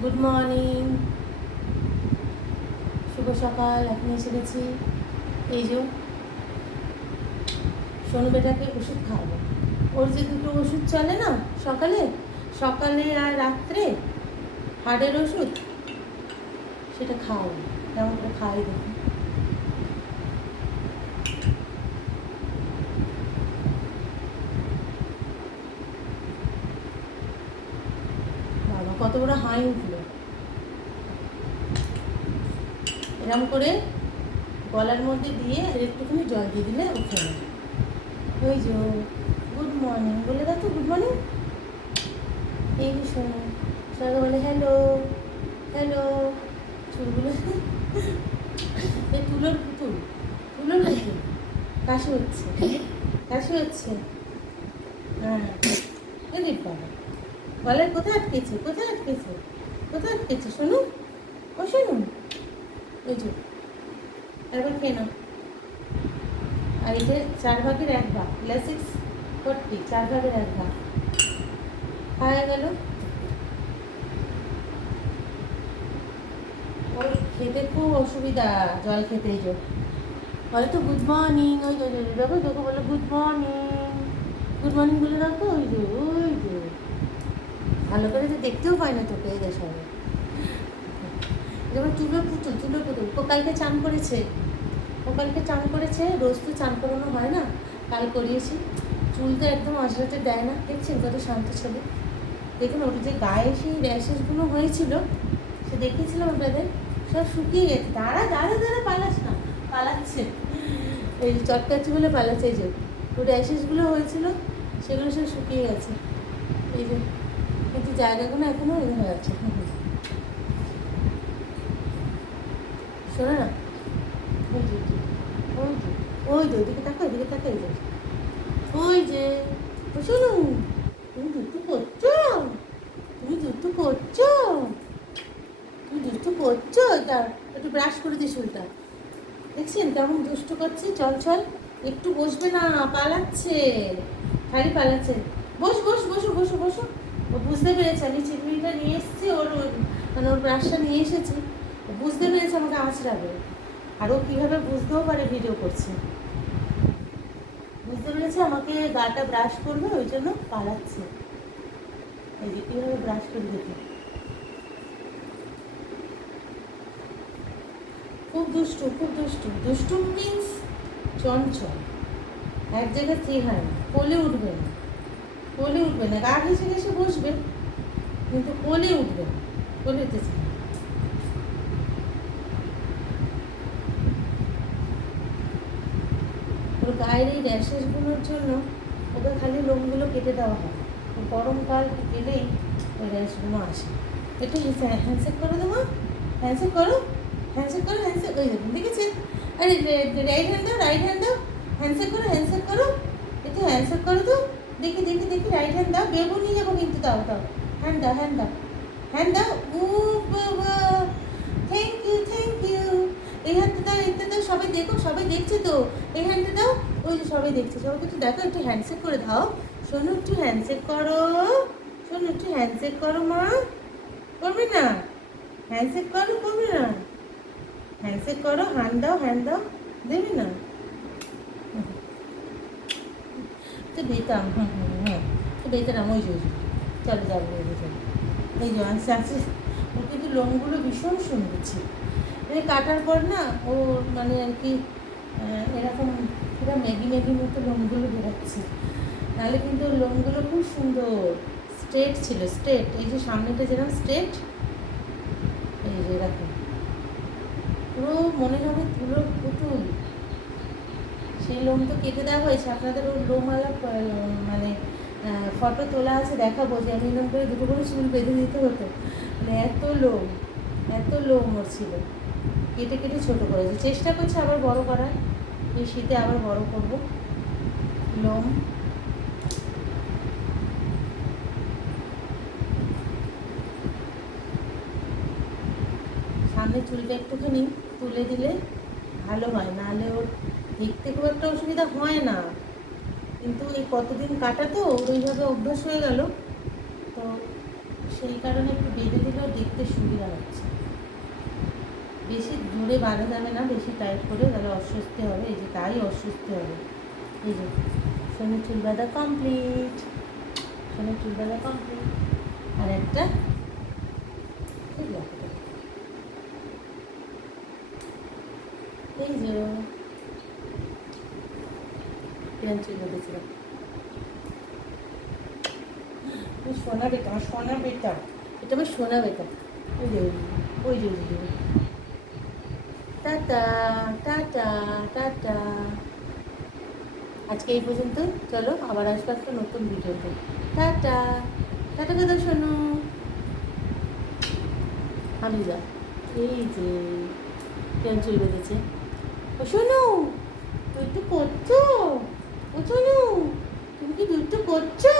Good morning, শুভ সকাল। এখন এসে গেছি। এই যে সোনু বেটাকে ওষুধ খাওয়াবো। ওর যে দুটো ওষুধ চলে না, সকালে সকালে আর রাত্রে, হার্টের ওষুধ, সেটা খাওয়াবো। কেমন করে খাওয়াই দেখি। বাবা কত বড় হাই উঠলো। এরম করে গলার মধ্যে দিয়ে আর একটুখানি জল দিয়ে দিলে উঠে না। ওই যে গুড মর্নিং বলে দাও তো, গুড মর্নিং। এই যে শোনো, সবাই বলে হ্যালো হ্যালো। চুলগুলো এই তুলোর পুতুল, তুলোর পুতুল। কাশি হচ্ছে, কাশি হচ্ছে। হ্যাঁ, এই বাবা গলায় কোথায় আটকেছে, কোথায় আটকেছে, কোথায় আটকেছে? শুনুন, ও শুনুন। ওই যে একবার খেয়ে নাও। আর এটা 4/1 প্লাস 6/40, 4/1 খাওয়া গেল। ওর খেতে খুব অসুবিধা, জল খেতে। এই যে বলে তো গুড মর্নিং, ওই যে দেখো দেখো বলে গুড মর্নিং, গুড মর্নিং বলে দাও তো। ওই যে ভালো করে তো দেখতেও পায় না তোকে। এই সবাই যেমন চুলোর পুতুল, চুলোর পুতুল। ও কালকে চান করেছে, ও কালকে চান করেছে। রোজ তো চান করানো হয় না, কাল করিয়েছি। চুল তো একদম আঁচড়াতে দেয় না। দেখছেন কত শান্ত ছবি। দেখুন ওর যে গায়ে সেই র্যাশেসগুলো হয়েছিল, সে দেখিয়েছিলাম আপনাদের, সব শুকিয়ে গেছে। দাঁড়া দাঁড়া দাঁড়া, পালাস না, পালাচ্ছে। এই যে চটকাচ্ছি বলে পালাচ্ছে। এই যে ওর র্যাশেসগুলো হয়েছিল, সেগুলো সব শুকিয়ে গেছে। এই যে কিন্তু জায়গাগুলো এখনও এই হয়ে আছে। শোনো না, ওই যে ওই যে ওই যে ওইদিকে তাকা, ওইদিকে তাকা। এই যে ওই যে শোনো, তুমি দুটো করছো, তুমি দুটো করছো, তুমি দুষ্টু করছো। তা একটু ব্রাশ করে দিই চুলটা। দেখছেন কেমন দুষ্টু করছি। চল চল, একটু বসবে না, পালাচ্ছে, খালি পালাচ্ছে। বস বস, বসো বসো বসো। ও বুঝতে পেরেছে আমি চিরুনিটা নিয়ে এসেছি, মানে ওর ব্রাশটা নিয়ে এসেছি। ও বুঝতে পেরেছে আমাকে আঁচড়াবে। আর ও কীভাবে বুঝতেও পারে, ভিডিও করছে। বুঝতে পেরেছে আমাকে গাটা ব্রাশ করবে, ওই জন্য পালাচ্ছে। এই যে কীভাবে ব্রাশ করে দেখি। খুব দুষ্টু, খুব দুষ্টু। দুষ্টু মিন্স চঞ্চল, এক জায়গায় স্থির হয় না, কোলে উঠবে না, কোলে উঠবে না। গা ঘেসে ঘেসে বসবে, কিন্তু কোলে উঠবে না, কোলে উঠতেছে না। ওর গায়ের এই র্যাশেসগুলোর জন্য ওকে খালি লোমগুলো কেটে দেওয়া হয়। গরমকাল গেলেই ওই র্যাশগুলো আসে। একটু হ্যান্ডশেক করে দেবো, হ্যান্ডশেক করো, হ্যান্ডশেক করো, হ্যান্ডশেক। ওই দেখুন দেখেছেন। আরে রাইট হ্যান্ড দাও, রাইট হ্যান্ড দাও, হ্যান্ডশেক করো, হ্যান্ডশেক করো। একটু হ্যান্ডশেক করো তো, দেখি দেখি দেখি। রাইট হ্যান্ড দাও, বেবু নিয়ে যাবো কিন্তু। দাও দাও, হ্যান্ড দাও, হ্যান্ড দাও, হ্যান্ড দাও। ও বাবা, থ্যাংক ইউ, থ্যাংক ইউ। এই হাতটা দাও, এটা দাও। সবাই দেখো, সবাই দেখছে তো। এই হ্যান্ডটা দাও। ওই যে সবাই দেখছে, সবাইকে একটু দেখো, একটু হ্যান্ডশেক করে দাও। শোনো, একটু হ্যান্ডশেক করো। শোনো, একটু হ্যান্ডশেক করো মা। করবে না? হ্যান্ডশেক করো, করবে না? হ্যান্ডশেক করো, হ্যান্ড দাও, হ্যান্ড দাও। দেবে না? তো দিতাম, হুম হুম হ্যাঁ, তো দিতাম। ওই যে ওই যে চলো যাবো, ওই যে চলো। এই যে আস্তে আস্তে। ওর কিন্তু লোমগুলো ভীষণ সুন্দর ছিল। মানে কাটার পর না ও, মানে আর কি এরকম পুরো ম্যাগি ম্যাগি মতো লোমগুলো বেরোচ্ছে। নাহলে কিন্তু ওর লোমগুলো খুব সুন্দর স্ট্রেট ছিল, স্ট্রেট। এই যে সামনেটা যেরকম স্ট্রেট, এই যে এরকম পুরো মনে হবে তুলোর পুতুল। সেই লোম তো কেটে দেওয়া হয়েছে। আপনাদের ওর লোমওয়ালা মানে ফটো তোলা আছে, দেখাবো। যে আমি এরকম করে দুটো করে চুল বেঁধে দিতে হতো, মানে এত লোম, এত লোম ওর ছিল। কেটে কেটে ছোটো করেছে, চেষ্টা করছে আবার বড় করার। এই শীতে আবার বড় করব লোম। সামনে চুলটা একটুখানি তুলে দিলে ভালো হয়, নাহলে ওর দেখতে খুব একটা অসুবিধা হয় না। কিন্তু এই কতদিন কাটা তো ওইভাবে অভ্যাস হয়ে গেল, তো সেই কারণে একটু বেঁধে দিলেও দেখতে সুবিধা হচ্ছে। বেশি জোরে বাঁধা যাবে না, বেশি টাইট করে, তাহলে অস্বস্তি হবে। এই যে তাই অস্বস্তি হবে। এই যে সোনের চুল বাঁধা কমপ্লিট, সোনের চুল বাঁধা কমপ্লিট। আর একটা এই যে পেঁয়াজ চুল বেঁধেছিলাম। সোনা বেটা, আমার সোনা বেটা, এটা আমার সোনা বেটা। ওই যে ওই যে ওই যে টাটা টাটা টাটা। আজকে এই পর্যন্ত, চলো আবার আসবো একটা নতুন ভিডিওতে। টাটা টাটা, কথা শোনো আমি যা। এই যে কেন চুল বেঁধেছে, ও শোনো তুই একটু করছো, ও শোনো তুমি কি দুধটা করছো?